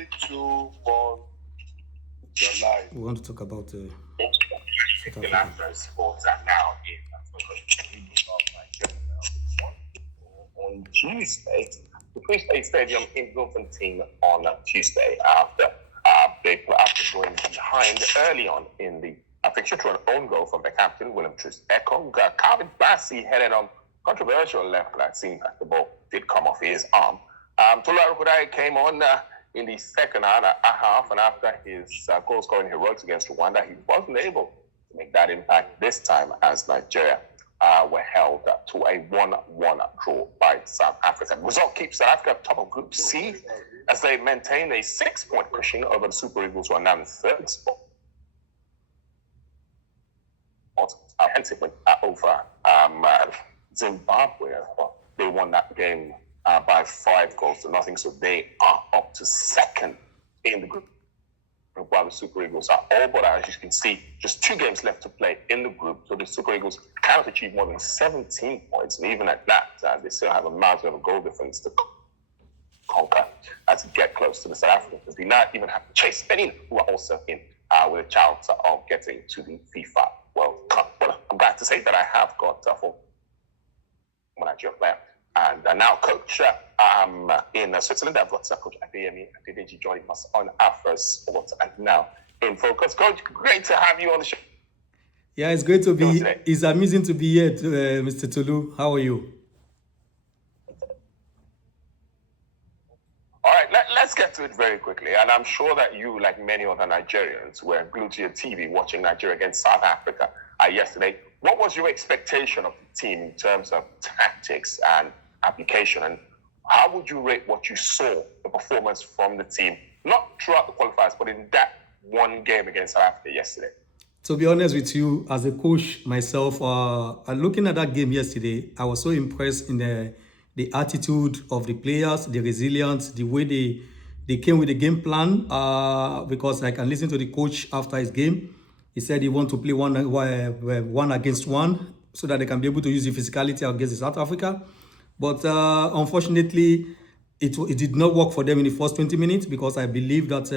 3, 2, 1. You're live. We want to talk about the Africa sports are now in on Tuesday. The Free State Stadium in Bloemfontein on Tuesday after going behind early on in the fixture through an own goal from the captain, William Troost Ekong. Calvin Bassey headed on controversial left that seemed like the ball did come off his arm. Tolu Kudai came on in the second half, and after his goal-scoring heroics against Rwanda, he wasn't able to make that impact this time as Nigeria were held to a 1-1 draw by South Africa. The result keeps South Africa top of Group C as they maintain a 6-point cushion over the Super Eagles, who are now in third spot. Hence it went over Zimbabwe. They won that game by 5-0, so they are up to second in the group, while the Super Eagles are all but out. As you can see, just 2 games left to play in the group, so the Super Eagles cannot achieve more than 17 points, and even at that, they still have a margin of a goal difference to conquer to get close to the South Africans. They do not even have to chase Benin, who are also in with a chance of getting to the FIFA World Cup. Well, I'm glad to say that I have got a former Nigeria player and now coach in Switzerland. I've got Coach Adeyemi Adedeji joining us on our first Sports and Now in Focus. Coach, great to have you on the show. Yeah, it's great to be. It's amazing to be here, Mr. Tolu. How are you? All right, let's get to it very quickly. And I'm sure that you, like many other Nigerians, were glued to your TV watching Nigeria against South Africa yesterday. What was your expectation of the team in terms of tactics and application? And how would you rate what you saw, the performance from the team, not throughout the qualifiers, but in that one game against South Africa yesterday? To be honest with you, as a coach myself, looking at that game yesterday, I was so impressed in the attitude of the players, the resilience, the way they came with the game plan, because I can listen to the coach after his game. He said he wants to play one against one so that they can be able to use the physicality against South Africa. But unfortunately, it did not work for them in the first 20 minutes because I believe that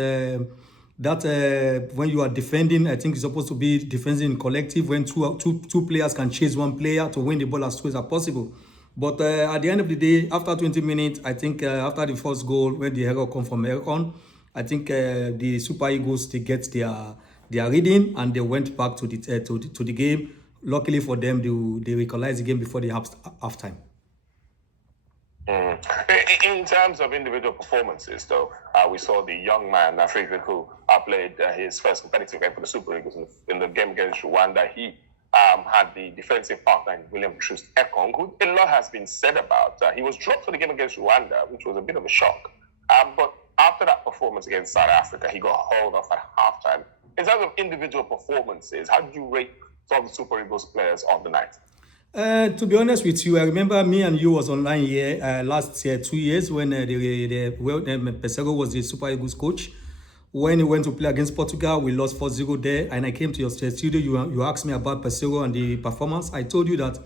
when you are defending, I think it's supposed to be defending in collective when two players can chase one player to win the ball as quick as possible. But at the end of the day, after 20 minutes, I think after the first goal, when the error come from Ericon, I think the Super Eagles, they get their reading and they went back to the game. Luckily for them, they equalized the game before the halftime. In terms of individual performances, though, we saw the young man, Afrika, who played his first competitive game for the Super Eagles in the game against Rwanda. He had the defensive partner, William Troost Ekong, who a lot has been said about. He was dropped for the game against Rwanda, which was a bit of a shock. But after that performance against South Africa, he got hauled off at halftime. In terms of individual performances, how did you rate some of the Super Eagles players of the night? To be honest with you, I remember me and you was online here last year, 2 years, when Pesero was the Super Eagles coach. When he went to play against Portugal, we lost 4-0 there, and I came to your studio. You asked me about Pesero and the performance. I told you that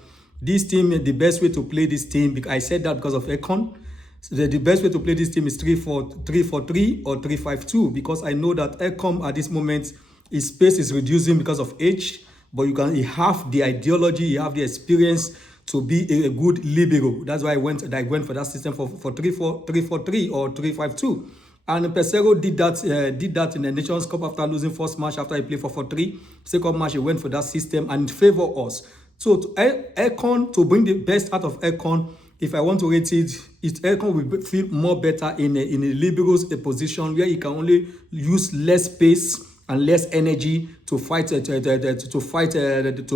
this team, the best way to play this team, I said that because of Ekon. So the best way to play this team is 3-4-3 or 3-5-2, because I know that Ekon at this moment, his pace is reducing because of age, but you have the ideology, you have the experience to be a good libero. That's why I went for that system for 3-4-3 or 3-5-2. And Pesero did that in the Nations Cup after losing first match after he played for 4-3. Second match, he went for that system and favor us. So Ekon, to bring the best out of Ekon, if I want to rate it, Ekon will feel more better in a libero's position where he can only use less space and less energy to fight to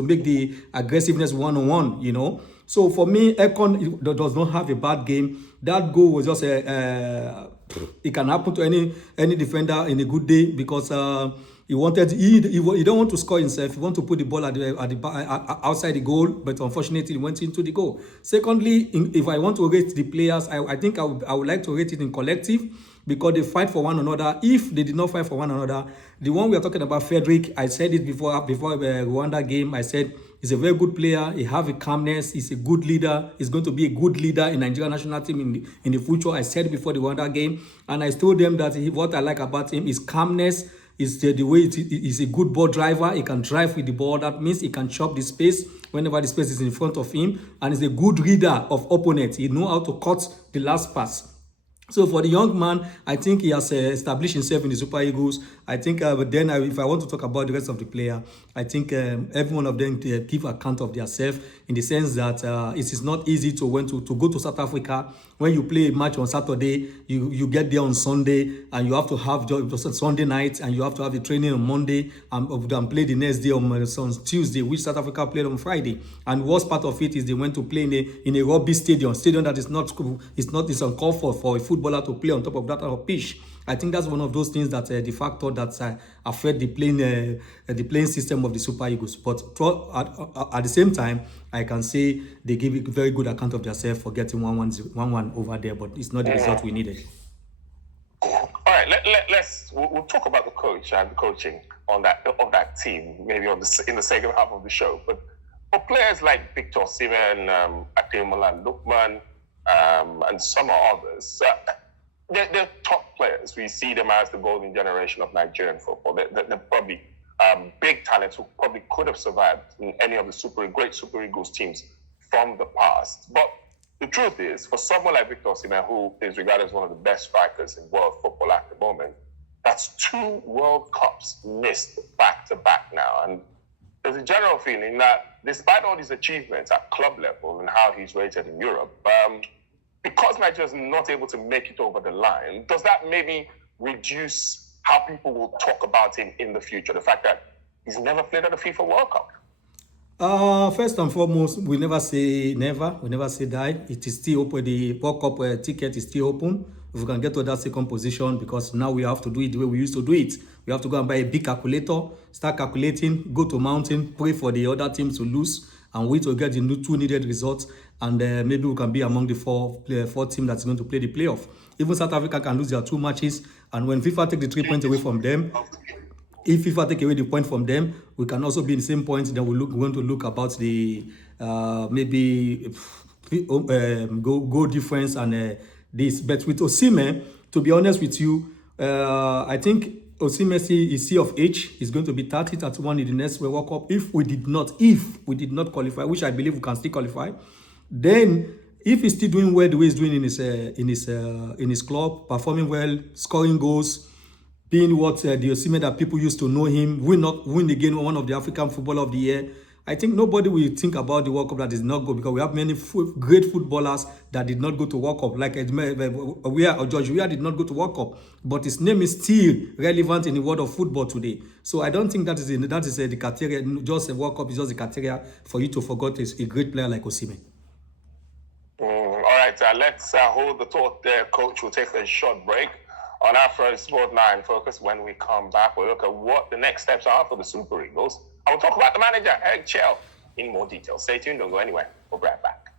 make the aggressiveness one-on-one, you know. So for me, Ekon does not have a bad game. That goal was just it can happen to any defender in a good day because he don't want to score himself. He want to put the ball outside the goal, but unfortunately, he went into the goal. Secondly, if I want to rate the players, I think I would like to rate it in collective because they fight for one another. If they did not fight for one another, the one we are talking about, Frederick, I said it before the Rwanda game. I said He's a very good player. He have a calmness. He's a good leader. He's going to be a good leader in Nigeria national team in the future. I said before the Rwanda game, and I told them that what I like about him is calmness. Is the way he's a good ball driver. He can drive with the ball. That means he can chop the space whenever the space is in front of him. And he's a good reader of opponents. He knows how to cut the last pass. So for the young man, I think he has established himself in the Super Eagles. I think, but then if I want to talk about the rest of the player, I think every one of them give account of themselves in the sense that it is not easy to go to South Africa. When you play a match on Saturday, you get there on Sunday, and you have to have Sunday night, and you have to have the training on Monday, and play the next day on Tuesday, which South Africa played on Friday. And worst part of it is they went to play in a rugby stadium that is not it's uncalled for a footballer to play on top of that pitch. I think that's one of those things that the factor that affect the playing system of the Super Eagles. But at the same time, I can say they give a very good account of themselves for getting 1-1 over there, but it's not the result we needed. All right, we'll talk about the coach and the coaching of that team maybe in the second half of the show. But for players like Victor Osimhen, Ademola Lookman, and some others, they're top players. We see them as the golden generation of Nigerian football. They're probably big talents who probably could have survived in any of the great Super Eagles teams from the past. But the truth is, for someone like Victor Osimhen, who is regarded as one of the best strikers in world football at the moment, that's 2 World Cups missed back-to-back now. And there's a general feeling that despite all these achievements at club level and how he's rated in Europe, because Nigeria's not able to make it over the line, does that maybe reduce how people will talk about him in the future? The fact that he's never played at a FIFA World Cup? First and foremost, we never say never. We never say die. It is still open. The World Cup ticket is still open. If we can get to that second position, because now we have to do it the way we used to do it. We have to go and buy a big calculator, start calculating, go to mountain, pray for the other teams to lose, and wait to get the 2 needed results. And maybe we can be among the four teams that's going to play the playoff. Even South Africa can lose their 2 matches, and when FIFA take the 3 points away from them, if FIFA take away the point from them, we can also be in the same points. Then we're going to look about the maybe goal difference and this. But with Osimhen, to be honest with you, I think Osimhen is C of H. Is going to be 30-31 in the next World Cup. If we did not qualify, which I believe we can still qualify, then if he's still doing well the way he's doing in his club, performing well, scoring goals, being what the Osimhen that people used to know him, win again one of the African Footballer of the Year, I think nobody will think about the World Cup that is not good, because we have many great footballers that did not go to World Cup, like George Weah did not go to World Cup, but his name is still relevant in the world of football today. So I don't think that is the criteria. Just a World Cup is just the criteria for you to forget a great player like Osimhen. All right, let's hold the thought there, Coach. We'll take a short break. On our first Sport 9 Focus, when we come back, we'll look at what the next steps are for the Super Eagles. I will talk about the manager, Eric Chell, in more detail. Stay tuned, don't go anywhere. We'll be right back.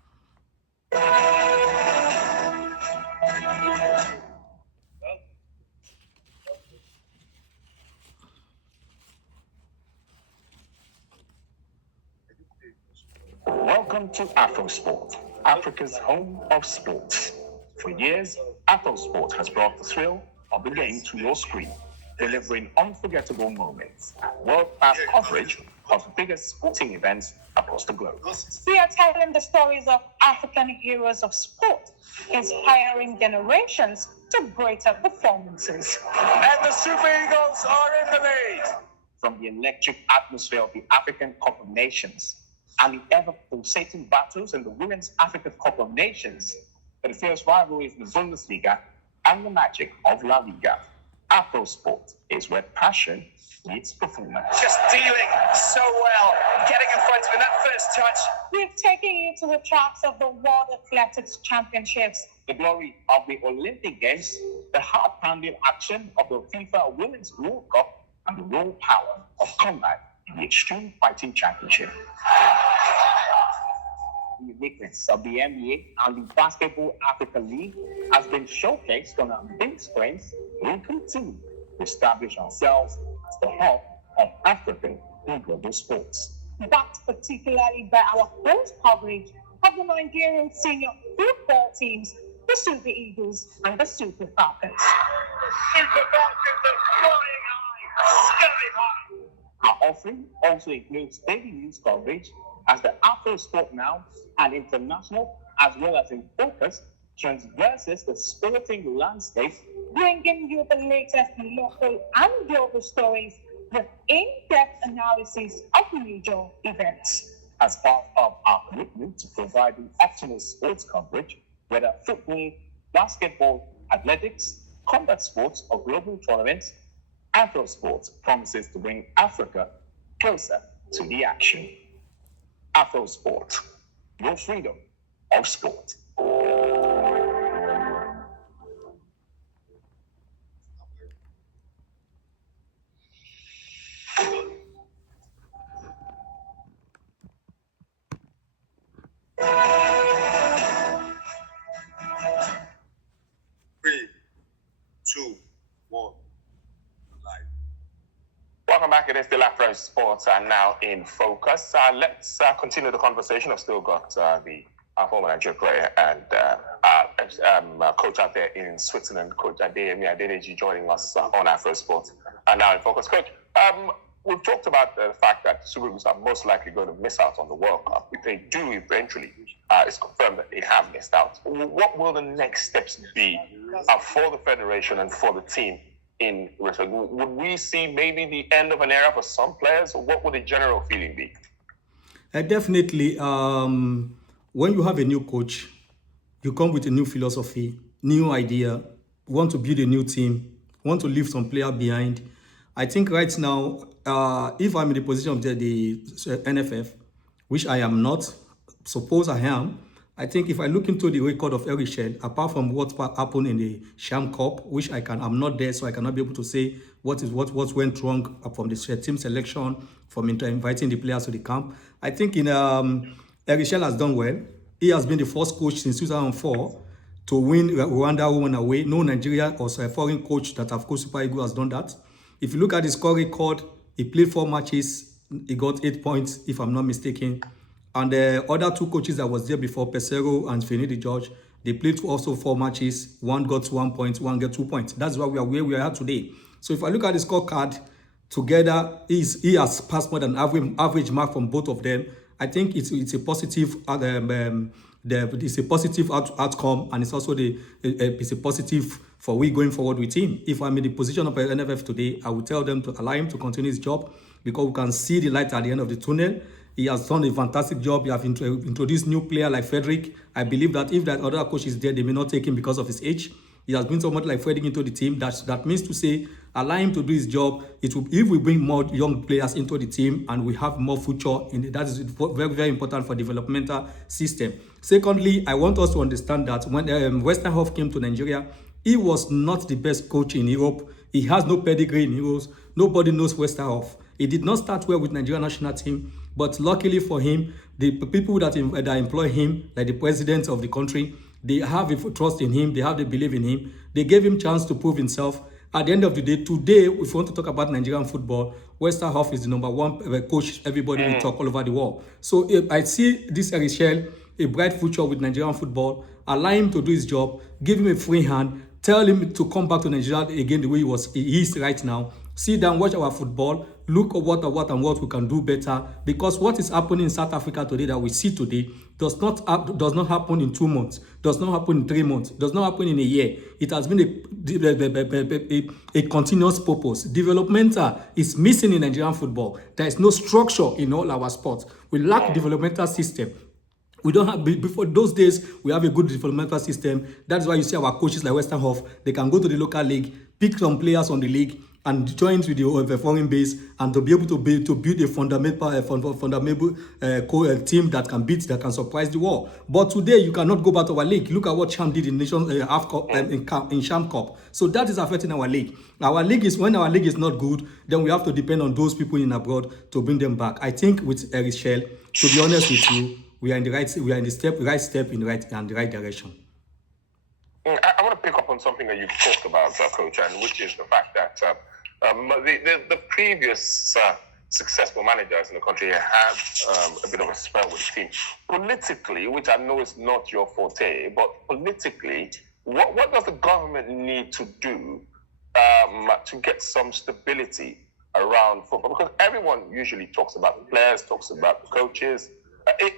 Welcome to AfroSport, Africa's home of sports. For years, AfroSport has brought the thrill of the game to your screen, delivering unforgettable moments and world-class coverage of the biggest sporting events across the globe. We are telling the stories of African heroes of sport, inspiring generations to greater performances. And the Super Eagles are in the lead. From the electric atmosphere of the African Cup of Nations and the ever-pulsating battles in the Women's African Cup of Nations, to the fierce rivalries in the Bundesliga and the magic of La Liga, AfroSport is where passion meets performance. Just dealing so well, getting in front of him that first touch. We've taken you to the tracks of the World Athletics Championships, The glory of the Olympic Games, the heart-pounding action of the FIFA Women's World Cup, and the raw power of combat in the Extreme Fighting Championship. The uniqueness of the NBA and the Basketball Africa League has been showcased on our big screens. We continue to establish ourselves as the hub of African and global sports. backed particularly by our close coverage of the Nigerian senior football teams, the Super Eagles and the Super Falcons. Super Falcons are flying high, sky high. Our offering also includes daily news coverage as the Afro Sport Now and International, as well as In Focus, transverses the sporting landscape, Bringing you the latest local and global stories with in-depth analysis of major events. as part of our commitment to providing optimal sports coverage, whether football, basketball, athletics, combat sports, or global tournaments. Afro Sports promises to bring Africa closer to the action. Afro Sport, your freedom of sport. Three, two, one, live. Welcome back. It is still Afro Sports and now in focus. Let's continue the conversation. I've still got the former Nigerian player and coach out there in Switzerland, Coach Adeyemi Adedeji, joining us on Afro Sports and now in focus. Coach, we've talked about the fact that Super Eagles are most likely going to miss out on the World Cup. If they do eventually, it's confirmed that they have missed out. What will the next steps be for the federation and for the team in return? Would we see maybe the end of an era for some players, or what would the general feeling be? Definitely, when you have a new coach, you come with a new philosophy, new idea, want to build a new team, want to leave some player behind. I think right now, if I'm in the position of the NFF, which I am not, suppose I am, I think if I look into the record of Eric Shell, apart from what happened in the Sham Cup, which I'm not there, so I cannot be able to say what went wrong from the team selection, from inviting the players to the camp. I think Eric Shell has done well. He has been the first coach since 2004 to win Rwanda women away. No Nigeria or a foreign coach that have coached Super Eagles has done that. If you look at the score record, he played 4 matches, he got 8 points, if I'm not mistaken. And the other 2 coaches that was there before, Pesero and Finidi George, they played also 4 matches. One got 1 point, one got 2 points. That's why we are where we are today. So if I look at the scorecard together, he has passed more than average mark from both of them. I think it's a positive. It's a positive outcome, and it's also it's a positive for we going forward with him. If I'm in the position of an NFF today, I will tell them to allow him to continue his job because we can see the light at the end of the tunnel. He has done a fantastic job. He has introduced new player like Frederick. I believe that if that other coach is there, they may not take him because of his age. He has been somewhat like Frederick into the team. That means to say, allow him to do his job. If we bring more young players into the team and we have more future, that is very, very important for developmental system. Secondly, I want us to understand that when Westerhoff came to Nigeria, he was not the best coach in Europe. He has no pedigree in Euros. Nobody knows Westerhoff. He did not start well with Nigeria national team, but luckily for him, the people that employ him, like the president of the country, they have a trust in him, they have the belief in him, they gave him chance to prove himself. At the end of the day, today, if you want to talk about Nigerian football, Westerhoff is the #1 coach everybody will talk all over the world. So I see this Eric Shell, a bright future with Nigerian football, allow him to do his job, give him a free hand, tell him to come back to Nigeria again the way he is right now. Sit down, watch our football, look at what we can do better. Because what is happening in South Africa today that we see today does not happen in 2 months, does not happen in 3 months, does not happen in a year. It has been a continuous purpose. Developmental is missing in Nigerian football. There is no structure in all our sports. We lack developmental system. We don't have, before those days, we have a good developmental system. That's why you see our coaches like Westerhoff, they can go to the local league, pick some players on the league, and join with the foreign base, and to be able to build a fundamental team that can surprise the world. But today, you cannot go back to our league. Look at what Sham did in Nations in Sham Cup. So that is affecting our league. When our league is not good, then we have to depend on those people in abroad to bring them back. I think with Eric Shell, to be honest with you, we are in the right step in the right direction. I want to pick up on something that you've talked about, Coach, and which is the fact that the previous successful managers in the country had a bit of a spell with the team. Politically, which I know is not your forte, but politically, what does the government need to do to get some stability around football? Because everyone usually talks about the players, talks about the coaches.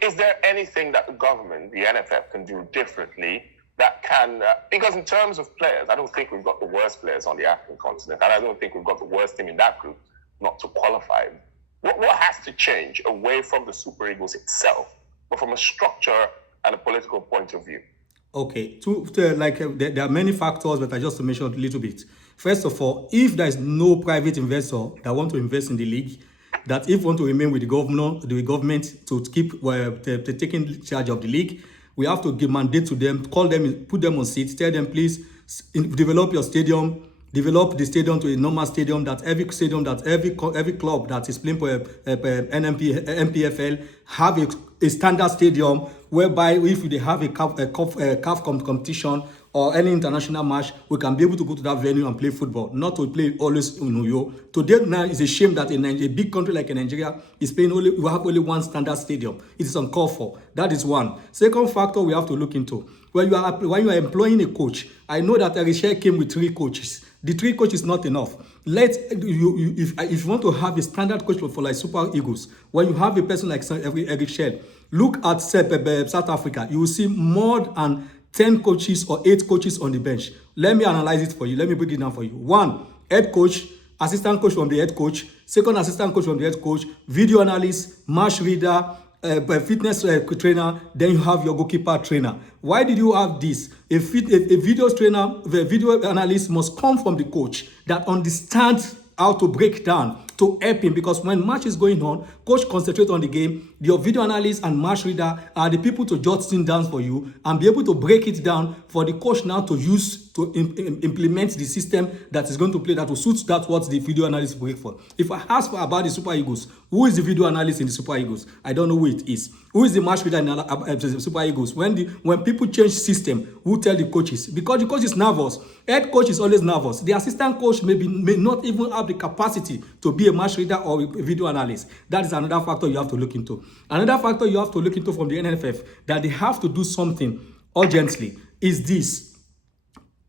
Is there anything that the government, the NFF, can do differently that can, because in terms of players, I don't think we've got the worst players on the African continent, and I don't think we've got the worst team in that group not to qualify. What has to change away from the Super Eagles itself, but from a structure and a political point of view? Okay, there are many factors, but I just to mention a little bit. First of all, if there is no private investor that want to invest in the league, that if want to remain with the government to keep taking charge of the league, we have to give mandate to them, call them, put them on seats, tell them, please develop your stadium, develop the stadium to a normal stadium, that every club that is playing for NPFL have a standard stadium, whereby if they have a CAF competition or any international match, we can be able to go to that venue and play football, not to play always in New York. Today now, it's a shame that in a big country like Nigeria is playing we have only one standard stadium. It is uncalled for. That is one. Second factor we have to look into. When you are employing a coach, I know that Eric came with 3 coaches. The 3 coaches is not enough. If you want to have a standard coach for like Super Eagles, when you have a person like Eric Shell, look at South Africa, you will see more than 10 coaches or 8 coaches on the bench. Let me analyze it for you. Let me break it down for you. 1, head coach, assistant coach from the head coach, second assistant coach from the head coach, video analyst, match reader, fitness trainer, then you have your goalkeeper trainer. Why did you have this? A video trainer, the video analyst must come from the coach that understands how to break down to help him, because when match is going on, coach concentrate on the game. Your video analyst and match reader are the people to jot things down for you and be able to break it down for the coach now to use to implement the system that is going to play, that will suit that what the video analyst break for. If I ask about the Super Eagles, who is the video analyst in the Super Eagles? I don't know who it is. Who is the match reader in the Super Eagles? When people change system, who tell the coaches? Because the coach is nervous. Head coach is always nervous. The assistant coach may not even have the capacity to be a match reader or a video analyst. That is another factor you have to look into. Another factor you have to look into from the NFF, that they have to do something urgently, is this.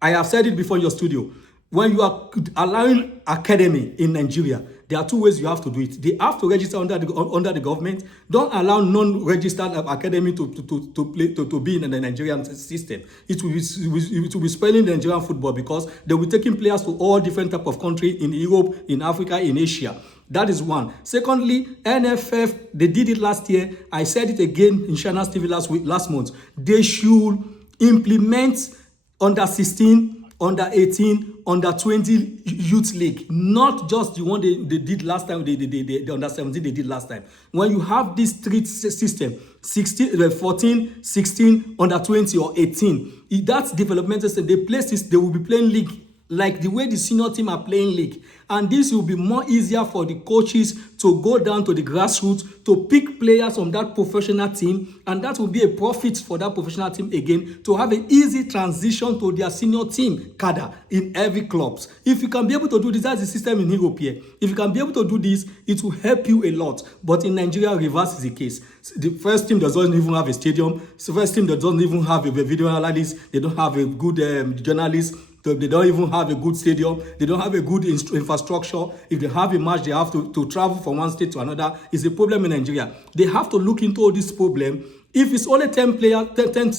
I have said it before in your studio. When you are allowing academy in Nigeria, there are 2 ways you have to do it. They have to register under the government. Don't allow non-registered academy to be in the Nigerian system. It will be spoiling the Nigerian football, because they will be taking players to all different type of countries in Europe, in Africa, in Asia. That is one. Secondly, NFF, they did it last year. I said it again in Shana's TV last month. They should implement under 16, under 18, under 20 youth league, not just the one they did last time, the under 17 they did last time. When you have this 3 system, 16, 14, 16, under 20 or 18, that's developmental system. They will be playing league like the way the senior team are playing league. And this will be more easier for the coaches to go down to the grassroots to pick players from that professional team, and that will be a profit for that professional team again, to have an easy transition to their senior team cadre in every clubs. If you can be able to do this, that's the system in Europe here. If you can be able to do this, it will help you a lot. But in Nigeria, reverse is the case. The first team doesn't even have a stadium. The first team that doesn't even have a video analyst. They don't have a good journalist. They don't even have a good stadium. They don't have a good infrastructure. If they have a match, they have to travel from one state to another. It's a problem in Nigeria. They have to look into all this problem. If it's only 10 players, 10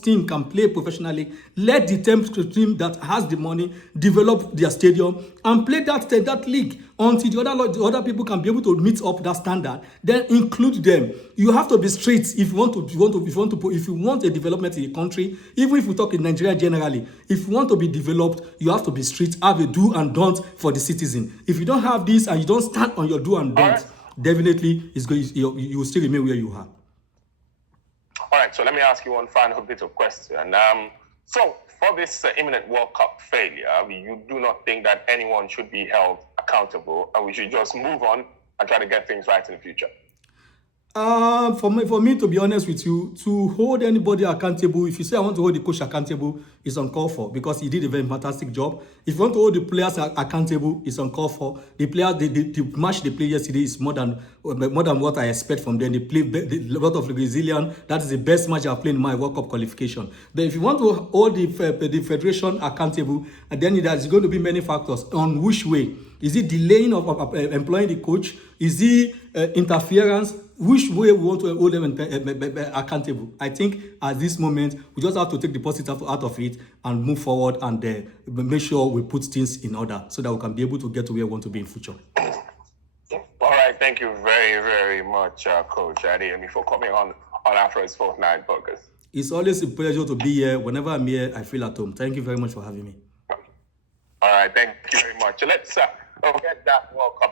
team can play professionally, let the 10 team that has the money develop their stadium and play that league until the other people can be able to meet up that standard. Then include them. You have to be strict if you want a development in a country. Even if we talk in Nigeria generally, if you want to be developed, you have to be strict. Have a do and don't for the citizen. If you don't have this and you don't stand on your do and don't, definitely you will still remain where you are. All right, so let me ask you one final bit of question. So for this imminent World Cup failure, you do not think that anyone should be held accountable, and we should just move on and try to get things right in the future? For me, to be honest with you, to hold anybody accountable, if you say I want to hold the coach accountable, it's uncalled for because he did a very fantastic job. If you want to hold the players accountable, it's uncalled for. The players, the match they played yesterday is more than what I expect from them. They played a lot of resilience. That is the best match I've played in my World Cup qualification. But if you want to hold the federation accountable, then there's going to be many factors on which way. Is it delaying of employing the coach? Is it interference? Which way we want to hold them accountable? I think at this moment, we just have to take the positive out of it and move forward and make sure we put things in order so that we can be able to get to where we want to be in future. All right, thank you very, very much, Coach Adeyemi, for coming on Afro's Fortnite Focus. It's always a pleasure to be here. Whenever I'm here, I feel at home. Thank you very much for having me. All right, thank you very much. Let's get that World Cup